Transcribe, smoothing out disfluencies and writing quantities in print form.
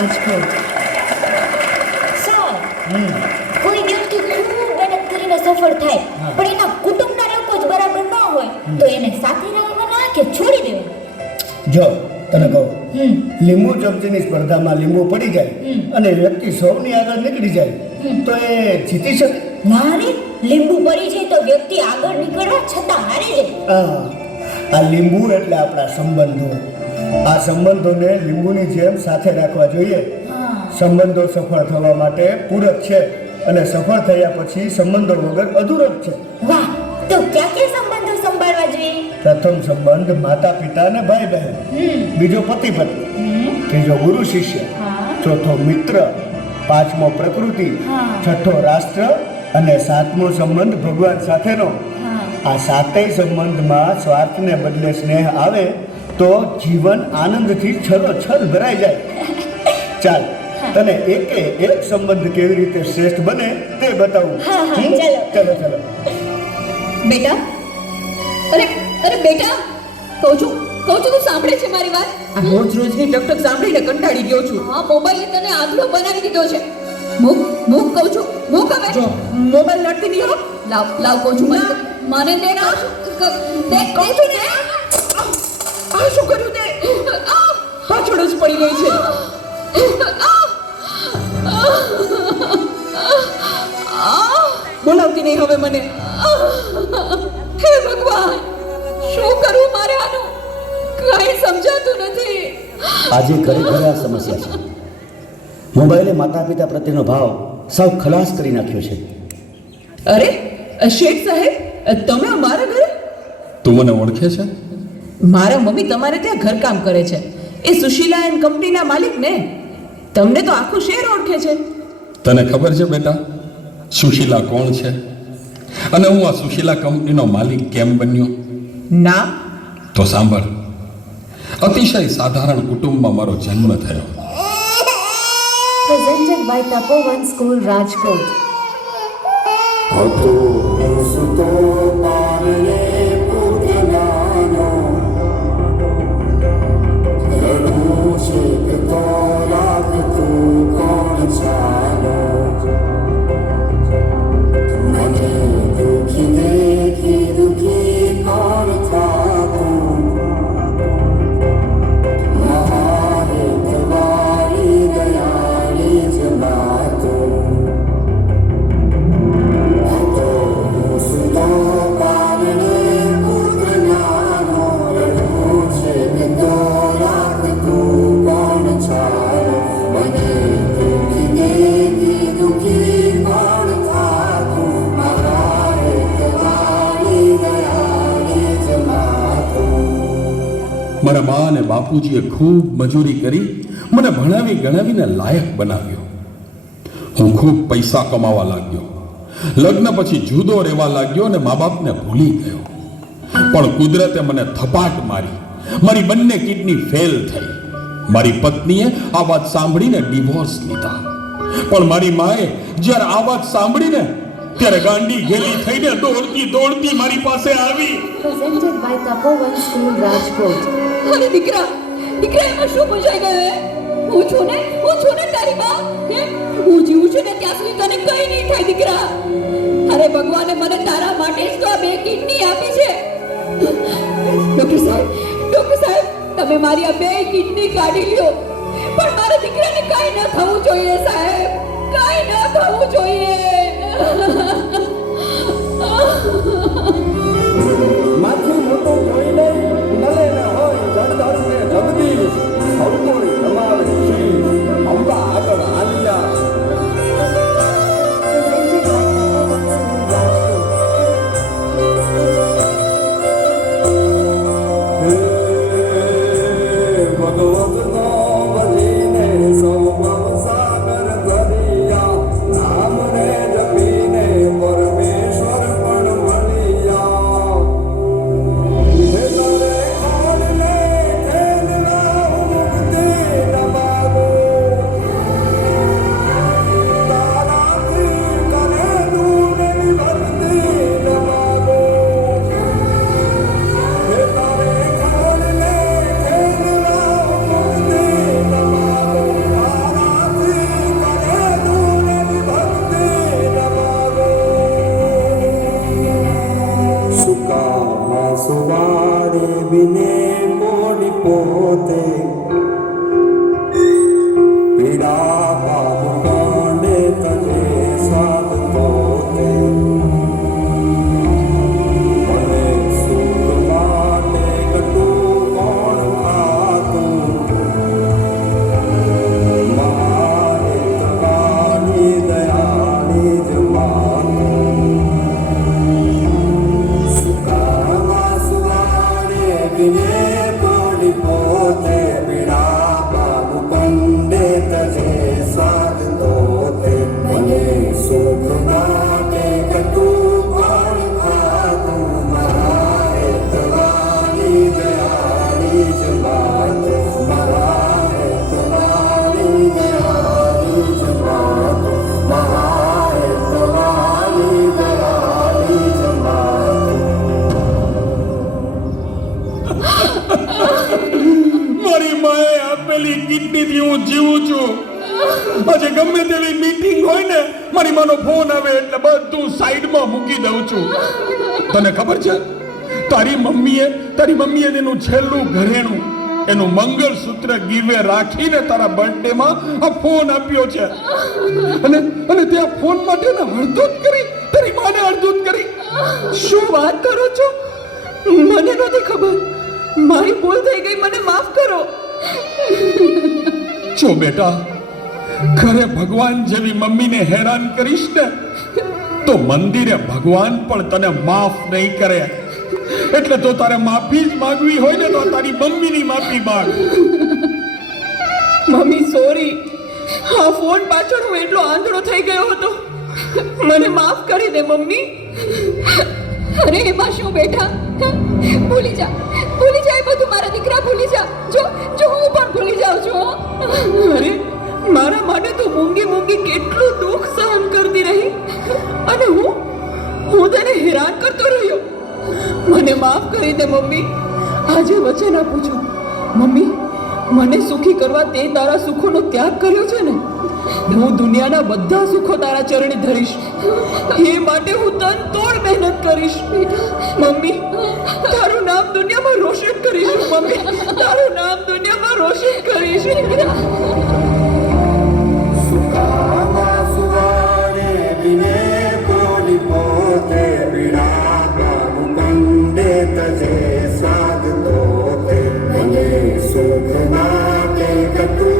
Rajkot. Sir, કોઈ વ્યક્તિ ખૂબ મહેનત કરીને સફળ થાય પણ એના કુટુંબના લોકો જ બરાબર ન હોય તો એને સાથે રહેવાના કે છોડી દેવાના? જો તને કહું, લીંબુ ચમચીની સ્પર્ધામાં લીંબુ પડી જાય અને વ્યક્તિ સૌની આગળ નીકળી જાય તો એ જીતી શકે? ના રે, લીંબુ પડી જાય તો વ્યક્તિ આગળ નીકળવા છતાં હારી જાય. આ લીંબુ એટલે આપણા સંબંધો. આ સંબંધોને લીંબુની જેમ સાથે રાખવા જોઈએ. સંબંધો સફળ થવા માટે પૂરક છે અને સફળ થયા પછી સંબંધો વગર અધૂરક છે. વાહ, તો ક્યાં ક્યાં સંબંધો સંભાળવા જોઈએ? પ્રથમ સંબંધ માતા પિતા અને ભાઈ બહેન, બીજો પતિ પત્ની, ત્રીજો ગુરુ શિષ્ય, ચોથો મિત્ર, પાંચમો પ્રકૃતિ, છઠ્ઠો રાષ્ટ્ર અને સાતમો સંબંધ ભગવાન સાથેનો. આ સાતેય સંબંધમાં સ્વાર્થને બદલે સ્નેહ આવે તો જીવન આનંદથી છલોછલ ભરાઈ જાય. ચાલ, તને એકે એક સંબંધ કેવી રીતે શ્રેષ્ઠ બને તે બતાવું. ચલો ચલો. બેટા, અરે અરે બેટા, કહું છું તું સાંભળે છે મારી વાત? આ રોજ રોજની ટકટક સાંભળીને કંટાળી ગયો છું. હા, મોબાઈલે તને આંધળો બનાવી દીધો છે. મૂક કહું છું, મૂક હવે. જો મોબાઈલ લડતી નહીં હો. લાવ કહું છું મને દેખ કહું છું ને. આ શું કર્યું તે? પાછળ જ પડી ગઈ છે. બોલાવતી નહીં હવે મને. હે ભગવાન, શું કરું મારે આનું? કઈ સમજાતું નથી. આજે ખરેખર આ સમસ્યા છે. મોબાઈલે માતા પિતા પ્રત્યેનો ભાવ સાવ ખલાસ કરી નાખ્યો છે. અરે શેઠ સાહેબ, તમે અમારા ઘરે? તું મને ઓળખે છે? મારા મમ્મી તમારે ત્યાં ઘરકામ કરે છે. એ સુશીલા એન્ડ કંપનીના માલિક ને. તમને તો આખું શહેર ઓળખે છે. તને ખબર છે બેટા સુશીલા કોણ છે અને હું આ સુશીલા કંપનીનો માલિક કેમ બન્યો? ના. તો સાંભળ. અતિશય સાધારણ કુટુંબમાં મારો જન્મ થયો. Presented by Tapovan School, Rajkot. મારા બા અને બાપુજીએ ખૂબ મજૂરી કરી મને ભણાવી ગણાવીને લાયક બનાવ્યો. હું ખૂબ પૈસા કમાવા લાગ્યો. લગ્ન પછી જુદો રહેવા લાગ્યો અને મા બાપને ભૂલી ગયો. પણ કુદરતે મને થપાટ મારી. મારી બંને કિડની ફેલ થઈ. મારી પત્નીએ આ વાત સાંભળીને ડિવોર્સ લીધા. પણ મારી માએ જ્યારે આ વાત સાંભળીને ત્યારે ગાંડી ઘેલી થઈને દોડતી મારી પાસે આવી. Presented by Tapovan School, Rajkot. અરે દીકરા એમાં શું પૂછાઈ ગયું? હું છું ને તારી બા. હું જીવું છું ને ત્યાં સુધી તને કઈ નહીં થાય દીકરા. અરે ભગવાને મને તારા માટે જ તો આ બે કિડની આપી છે. ડોક્ટર સાહેબ, તમે મારી આ બે કિડની કાઢી લ્યો. પણ મારા દીકરાને કઈ ન થવું જોઈએ સાહેબ, કઈ ન થવું જોઈએ. માથી મોટો કોઈ નહીં, નલે ન હોય જળધર ને જગદીશ, સૌકોઈ તમારે શીશ, અંબા આગળ આલિયા. ભગવત નો ભજીને સૌ સાગર દરિયા, નામ રે જપીને પીડા પાપ કાંડે તજે સાધતો તે મને સુખ માટે કટું કોણ ખાતું મારે તમારી દયાની જ સુકામાં સુવારે વિને કોડી પોતે પીડા બાબુ કંડે તજે સાધતો તે મને સુખ માટે કટું કોણ ખાતું મારે તમારી દયાની જ વાત મારે તમારી દયાની જ વાત મારે તમારી દયાની જ વાત મારી માએ આપેલી કિડનીથી હું જીવું છું. આજે ગમે તેવી મીટિંગ હોય ને મારી માનો ફોન આવે એટલે બધું સાઈડમાં મૂકી દઉં છું. તને ખબર છે તારી મમ્મીએ તેનું છેલ્લું ઘરેણું એનું મંગળસૂત્ર ગીરવે રાખીને તારા બર્થડેમાં આ ફોન આપ્યો છે અને તે આ ફોન માટે હળદૂત કરી તારી માને હળદૂત કરી. શું વાત કરો છો? મને નથી ખબર. મારી ભૂલ થઈ ગઈ, મને માફ કરો. જો બેટા, ઘરે ભગવાન જેવી મમ્મીને હેરાન કરીશ ને તો મંદિરે ભગવાન પણ તને માફ નહીં કરે. એટલે તો તારે માફી જ માંગવી હોય ને તો તારી મમ્મીની માફી માંગ. મમ્મી સોરી, આ ફોન પાછળ હું એટલો આંધળો થઈ ગયો હતો. મને માફ કરી દે મમ્મી. અરે એમાં શું બેટા, ભૂલી જા એ બધું. મારા દીકરા ભૂલી જા. જો હું પણ ભૂલી જાઉં છું. અરે મારા માટે તો મૂંગી કેટલું દુઃખ સહન કરતી રહી અને હું તને હેરાન કરતો રહ્યો. મને માફ કરી દે મમ્મી. આજે વચન આપું છું મમ્મી, મને સુખી કરવા તે તારા સુખોનો ત્યાગ કર્યો છે ને, હું દુનિયાના બધા સુખો તારા ચરણે ધરીશ. એ માટે હું તન તોડ મહેનત કરીશ. મમ્મી, તારું નામ દુનિયામાં રોશન કરીશ. મમ્મી, તારું નામ દુનિયામાં રોશન કરીશ. સુકામાં સુવારે વિને કોડી પોતે પીડા બાબુ કંડે તજે સાધતો તે મને સુખ માટે કટું